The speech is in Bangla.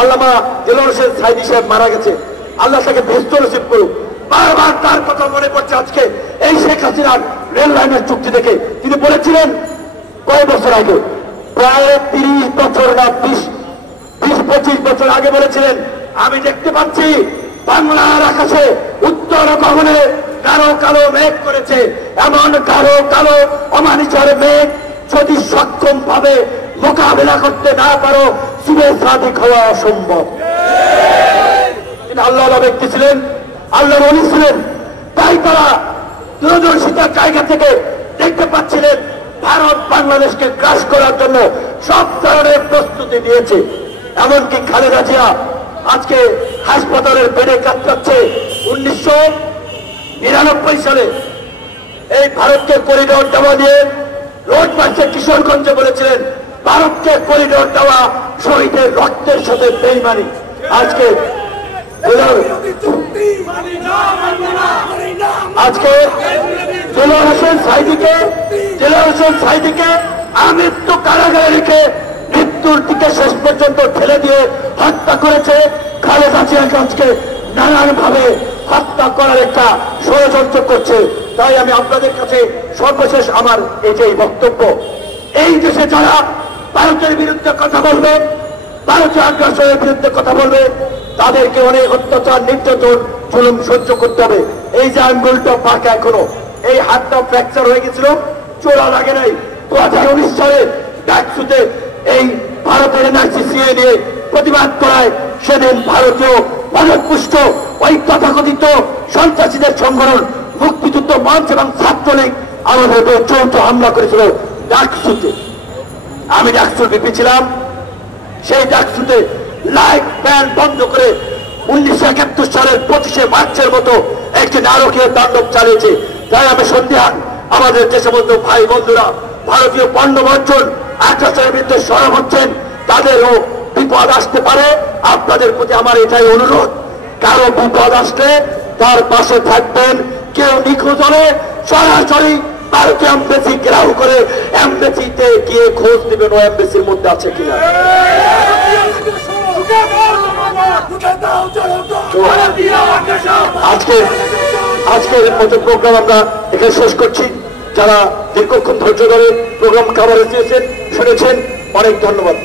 আল্লামা দেলোয়ার হোসেন সাইদি সাহেব মারা গেছে, আল্লাহ তাকে বেহেশত নসিব করুক। বারবার তার কথা মনে পড়ছে আজকে এই শেখ হাসিনার রেল লাইনের চুক্তি দেখে। তিনি বলেছিলেন কয়েক বছর আগে, প্রায় 30 বছর না 20-25 বছর আগে বলেছিলেন, আমি দেখতে পাচ্ছি বাংলার আকাশে উত্তর গগনে কালো কালো মেঘ করেছে, এমন কালো কালো অমানিসর মেঘ যদি সক্ষম ভাবে মোকাবেলা করতে না পারো শুভে সাদিক হওয়া অসম্ভব। তিনি আল্লাহ ব্যক্তি ছিলেন, আল্লাহ ওলি ছিলেন, তাই তারা দূরদর্শিতার জায়গা থেকে দেখতে পাচ্ছিলেন ভারত বাংলাদেশকে গ্রাস করার জন্য সব ধরনের প্রস্তুতি নিয়েছে। এমনকি খালেদা জিয়া আজকে হাসপাতালের বেডে কাতরাচ্ছে। 1999 সালে এই ভারতকে করিডোর দেওয়া নিয়ে রোড মার্চে কিশোরগঞ্জে বলেছিলেন ভারতকে করিডোর দেওয়া শহীদের রক্তের সাথে বেইমানি। আজকে দেলোয়ার হোসেন সাইদিকে আমৃত্যু কারাগারে রেখে মৃত্যুর দিকে শেষ পর্যন্ত ঠেলে দিয়ে হত্যা করেছে। খালেদা জিয়াকে আজকে নানান ভাবে হত্যা করার একটা ষড়যন্ত্র করছে। তাই আমি আপনাদের কাছে সর্বশেষ আমার এই যে বক্তব্য, এই দেশে যারা ভারতের বিরুদ্ধে কথা বলবে, ভারতীয় আগ্রাসনের বিরুদ্ধে কথা বলবে, তাদেরকে অনেক অত্যাচার নির্যাতন জুলুম সহ্য করতে হবে। এই যে আঙ্গুলটা পাকা, এখনো এই হাতটা ফ্র্যাকচার হয়ে গেছিল, চোরা লাগে নাই। 2019 সালে ডাকসুতে এই ভারতের এনআরসিসিএ নিয়ে প্রতিবাদ করায় সেদিন ভারতীয় ভারতপুষ্ট ওই তথাকথিত সন্ত্রাসীদের সংগঠন মুক্তিযুদ্ধ মঞ্চ এবং ছাত্রলীগ আমাদের উপর যৌথ হামলা করেছিল ডাকসুতে। আমি ডাকসুর বিপি ছিলাম। সেই ডাকসুতে লাইট ফ্যান বন্ধ করে 1971 সালের 25শে মার্চের মতো একটি নারকীয় তাণ্ডব চালিয়েছে। তাই আমি সন্ধিহান আমাদের যে সমস্ত ভাই বন্ধুরা ভারতীয় পণ্য বর্জন আগ্রাসনের বিরুদ্ধে সরব হচ্ছেন, তাদেরও বিপদ আসতে পারে। আপনাদের প্রতি আমার এটাই অনুরোধ, কারো বিপদ আসলে তার পাশে থাকবেন। কেউ নিখোঁজ হলে সরাসরি ভারতীয় এমবেসি ঘেরাও করে এমবেসিতে গিয়ে খোঁজ দিবেন ও এমবেসির মধ্যে আছে কিনা। আজকের মতো প্রোগ্রাম আমরা এখানে শেষ করছি। যারা দীর্ঘক্ষণ ধৈর্য ধরে প্রোগ্রাম খাবার শুনেছেন অনেক ধন্যবাদ।